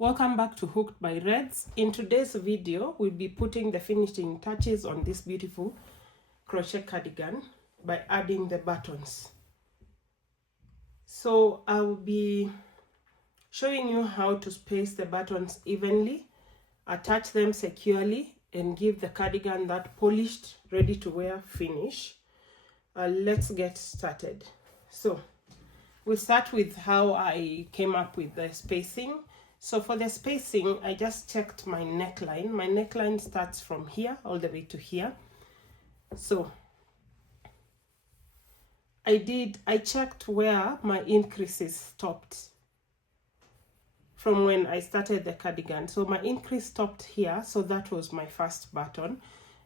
Welcome back to Hooked by Reds. In today's video, we'll be putting the finishing touches on this beautiful crochet cardigan by adding the buttons. So I'll be showing you how to space the buttons evenly, attach them securely, and give the cardigan that polished, ready to wear finish. Let's get started. So we'll start with how I came up with the spacing. So for the spacing, I just checked my neckline. My neckline starts from here all the way to here. So I checked where my increases stopped from when I started the cardigan. So my increase stopped here, so that was my first button,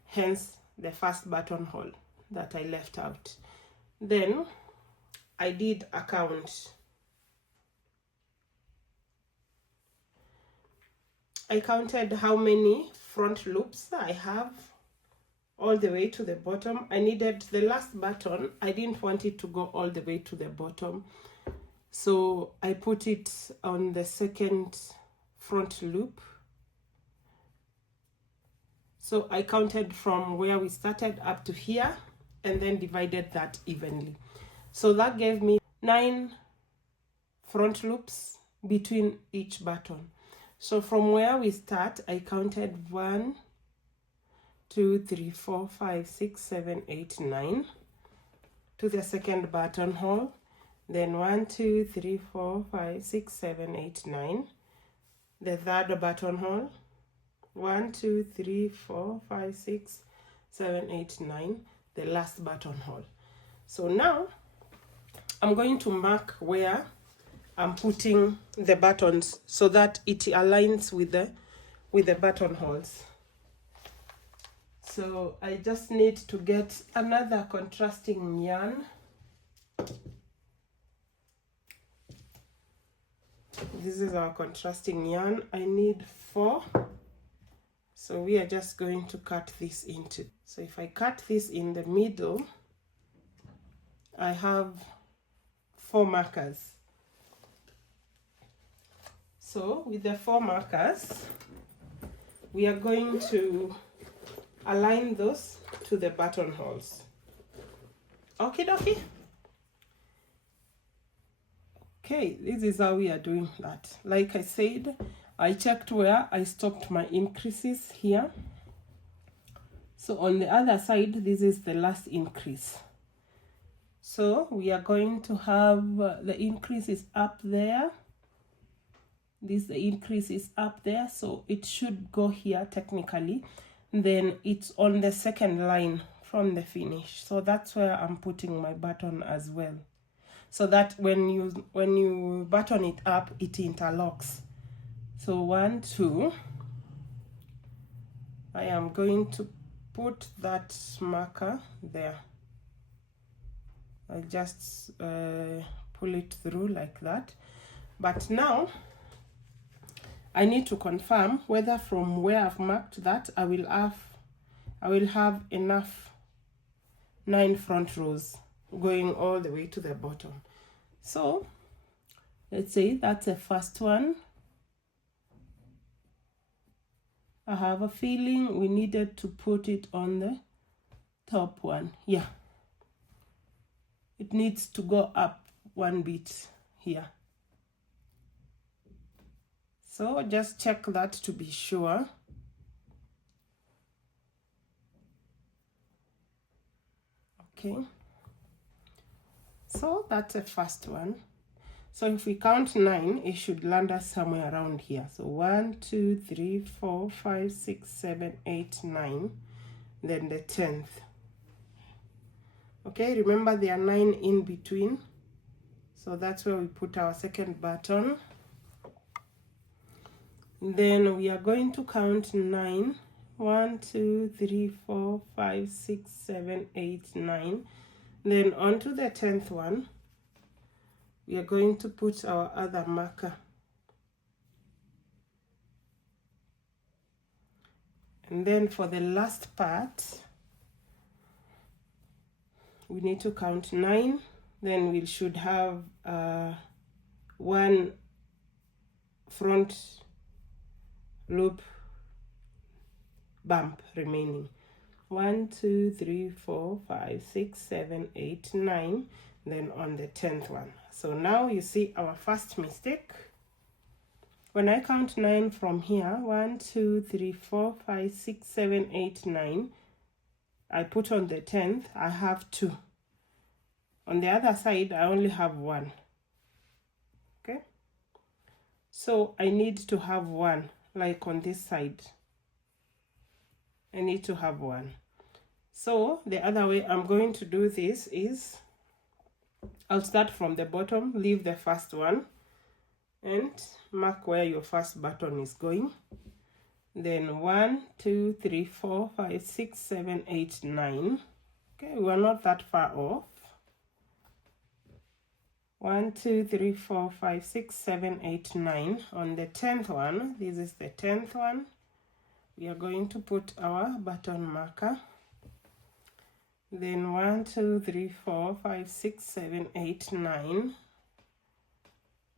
hence the first buttonhole that I left out. Then I did a count. I counted how many front loops I have all the way to the bottom. I needed the last button. I didn't want it to go all the way to the bottom, so I put it on the second front loop. So I counted from where we started up to here and then divided that evenly. So that gave me 9 front loops between each button. So from where we start, I counted 1, 2, 3, 4, 5, 6, 7, 8, 9 to the second buttonhole. Then 1, 2, 3, 4, 5, 6, 7, 8, 9. The third buttonhole. 1, 2, 3, 4, 5, 6, 7, 8, 9. The last buttonhole. So now I'm going to mark where I'm putting the buttons so that it aligns with the buttonholes. So I just need to get another contrasting yarn. This is our contrasting yarn. I need 4. So we are just going to cut this into. So if I cut this in the middle, I have 4 markers. So with the 4 markers, we are going to align those to the buttonholes. Okie dokie. Okay, this is how we are doing that. Like I said, I checked where I stopped my increases here. So on the other side, this is the last increase. So we are going to have the increase is up there. The increase is up there, so it should go here technically. Then it's on the second line from the finish, so that's where I'm putting my button as well, so that when you button it up, it interlocks. So 1, 2, I am going to put that marker there. I just pull it through like that. But now I need to confirm whether from where I've marked that I will have enough 9 front rows going all the way to the bottom. So let's say that's the first one. I have a feeling we needed to put it on the top one. Yeah, it needs to go up 1 bit here. So just check that to be sure. Okay. So that's the first one. So if we count 9, it should land us somewhere around here. So 1, 2, 3, 4, 5, 6, 7, 8, 9. Then the 10th. Okay, remember there are 9 in between. So that's where we put our second button. Then we are going to count 9. 1, 2, 3, 4, 5, 6, 7, 8, 9. Then onto the 10th one, we are going to put our other marker. And then for the last part, we need to count 9. Then we should have 1 front loop bump remaining. 1 2 3 4 5 6 7 8 9, then on the 10th one. So now you see our first mistake. When I count 9 from here, 1 2 3 4 5 6 7 8 9, I put on the 10th, I have 2. On the other side, I only have 1. Okay, so I need to have 1, like on this side I need to have 1. So the other way I'm going to do this is I'll start from the bottom, leave the first one, and mark where your first button is going. Then 1 2 3 4 5 6 7 8 9. Okay, we're not that far off. 1 2 3 4 5 6 7 8 9. On the 10th one, this is the 10th one, we are going to put our button marker. Then 1 2 3 4 5 6 7 8 9.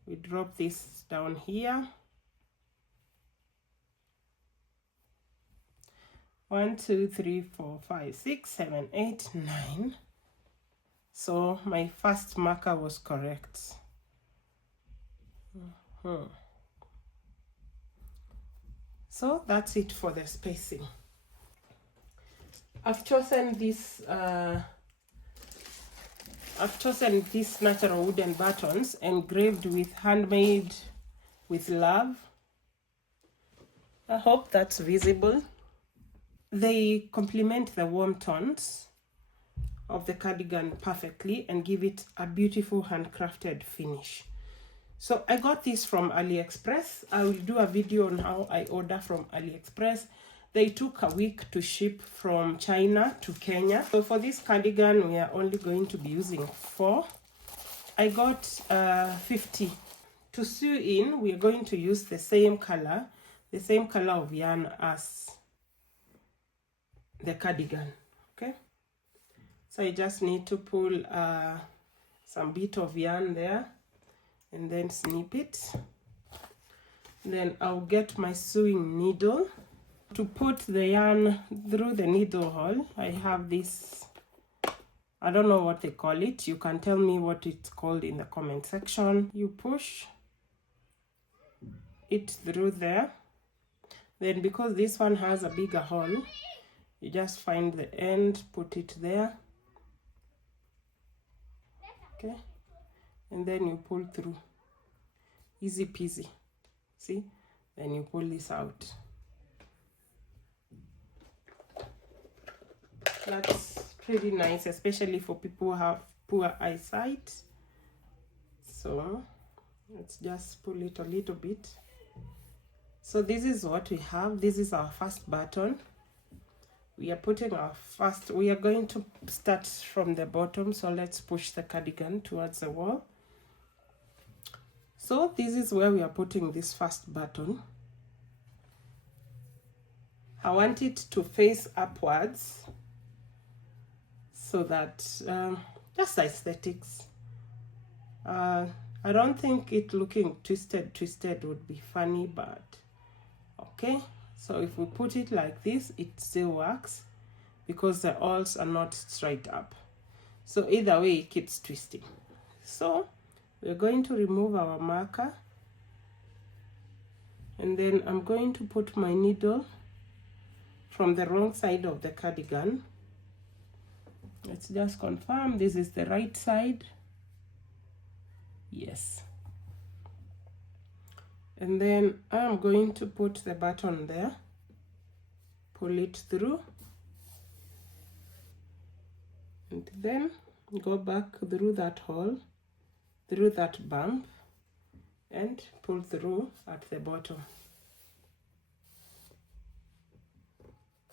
We drop this down here. 1 2 3 4 5 6 7 8 9. So my first marker was correct. So that's it for the spacing. I've chosen this natural wooden buttons engraved with Handmade with love. I hope that's visible. They complement the warm tones of the cardigan perfectly and give it a beautiful handcrafted finish. So I got this from AliExpress. I will do a video on how I order from AliExpress. They took a week to ship from China to Kenya. So for this cardigan, we are only going to be using 4. I got 50. To sew in, we are going to use the same color of yarn as the cardigan. Okay, so I just need to pull some bit of yarn there and then snip it. Then I'll get my sewing needle. To put the yarn through the needle hole, I have this, I don't know what they call it. You can tell me what it's called in the comment section. You push it through there. Then because this one has a bigger hole, you just find the end, put it there. Okay, and then you pull through. Easy peasy. See? Then you pull this out. That's pretty nice, especially for people who have poor eyesight. So let's just pull it a little bit. So this is what we have. This is our first button. We are putting our first, we are going to start from the bottom. So let's push the cardigan towards the wall. So this is where we are putting this first button. I want it to face upwards so that just aesthetics. I don't think it looking twisted would be funny, but okay. So if we put it like this, it still works because the awls are not straight up. So either way, it keeps twisting. So we're going to remove our marker, and then I'm going to put my needle from the wrong side of the cardigan. Let's just confirm this is the right side. Yes. And then I'm going to put the button there, pull it through, and then go back through that hole, through that bump, and pull through at the bottom.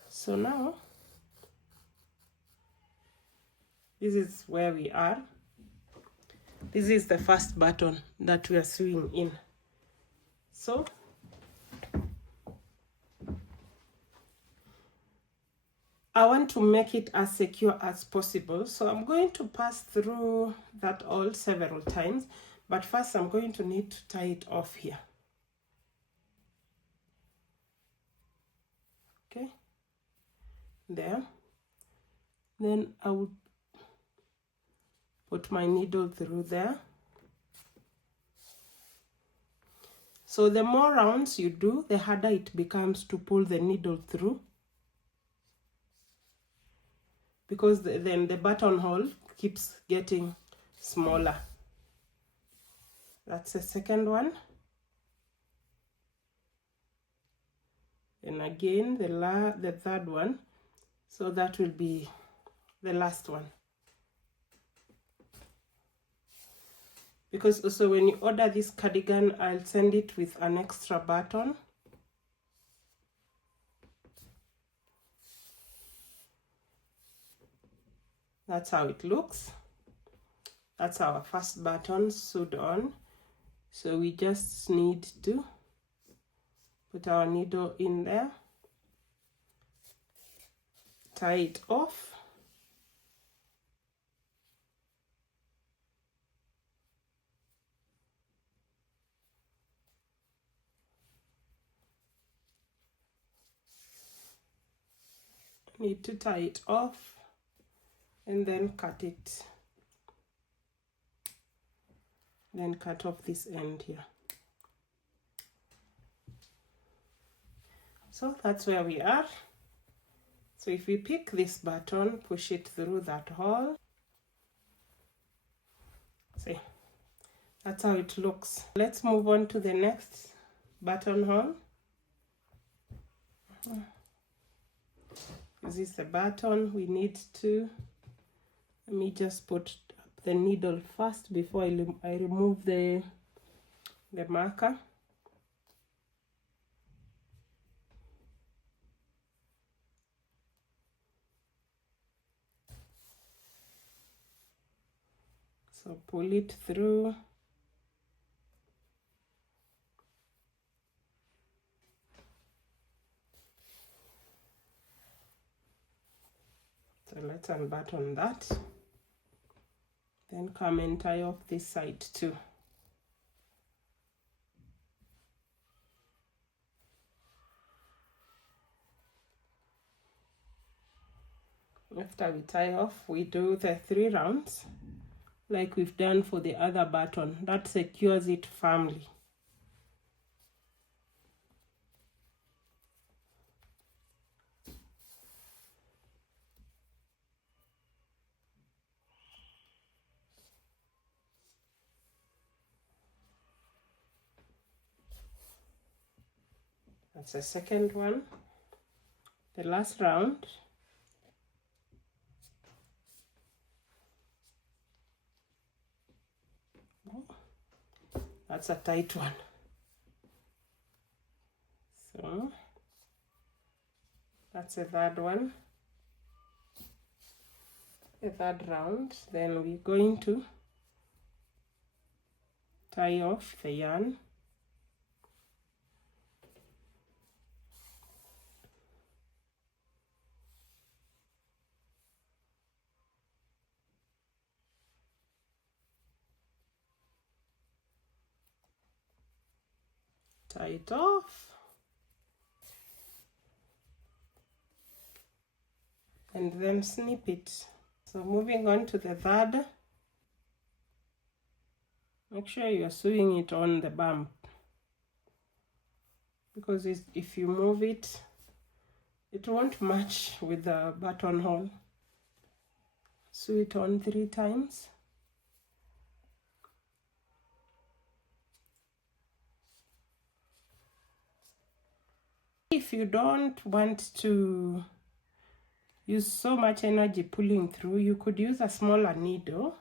So now this is where we are. This is the first button that we are sewing in. So I want to make it as secure as possible. So I'm going to pass through that awl several times, but first I'm going to need to tie it off here. there. Then I will put my needle through there. So the more rounds you do, the harder it becomes to pull the needle through, because then the buttonhole keeps getting smaller. That's the second one. And again the third one. So that will be the last one. Because also when you order this cardigan, I'll send it with an extra button. That's how it looks. That's our first button sewed on. So we just need to put our needle in there, tie it off, need to tie it off, and then cut it. Then cut off this end here. So that's where we are. So if we pick this button, push it through that hole. See, that's how it looks. Let's move on to the next buttonhole. This is the button. We need to, let me just put the needle first before I remove the marker. So pull it through. So let's unbutton that. Then come and tie off this side too. After we tie off, we do the 3 rounds like we've done for the other button. That secures it firmly. That's the second one. The last round. That's a tight one. So that's the third one. The third round. Then we're going to tie off the yarn. Tie it off. And then snip it. So moving on to the third. Make sure you're sewing it on the bump, because if you move it, it won't match with the buttonhole. Sew it on 3 times. If you don't want to use so much energy pulling through, you could use a smaller needle.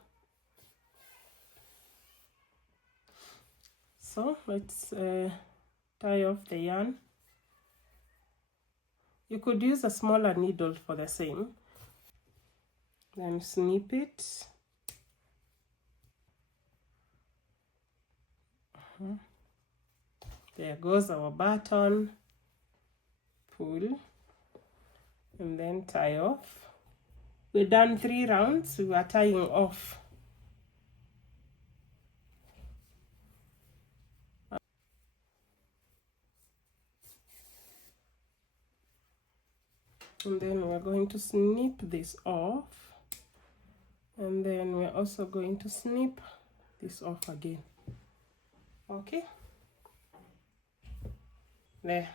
So let's tie off the yarn. You could use a smaller needle for the same. Then snip it. There goes our button. Pull and then tie off. We've done 3 rounds. We are tying off. And then we're going to snip this off, and then we're also going to snip this off again. Okay, there.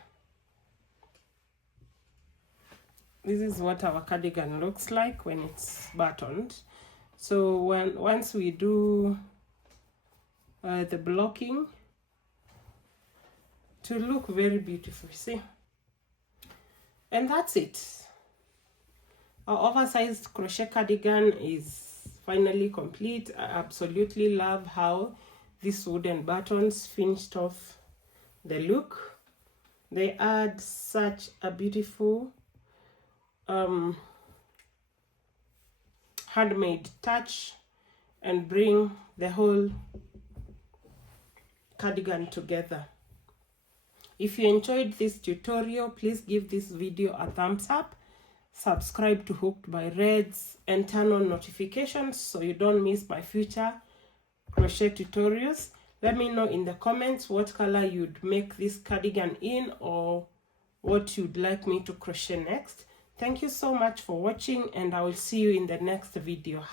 This is what our cardigan looks like when it's buttoned. So once we do the blocking, to look very beautiful, see? And that's it. Our oversized crochet cardigan is finally complete. I absolutely love how these wooden buttons finished off the look. They add such a beautiful handmade touch and bring the whole cardigan together. If you enjoyed this tutorial, please give this video a thumbs up, subscribe to Hooked by Reds, and turn on notifications so you don't miss my future crochet tutorials. Let me know in the comments what color you'd make this cardigan in, or what you'd like me to crochet next. Thank you so much for watching, and I will see you in the next video.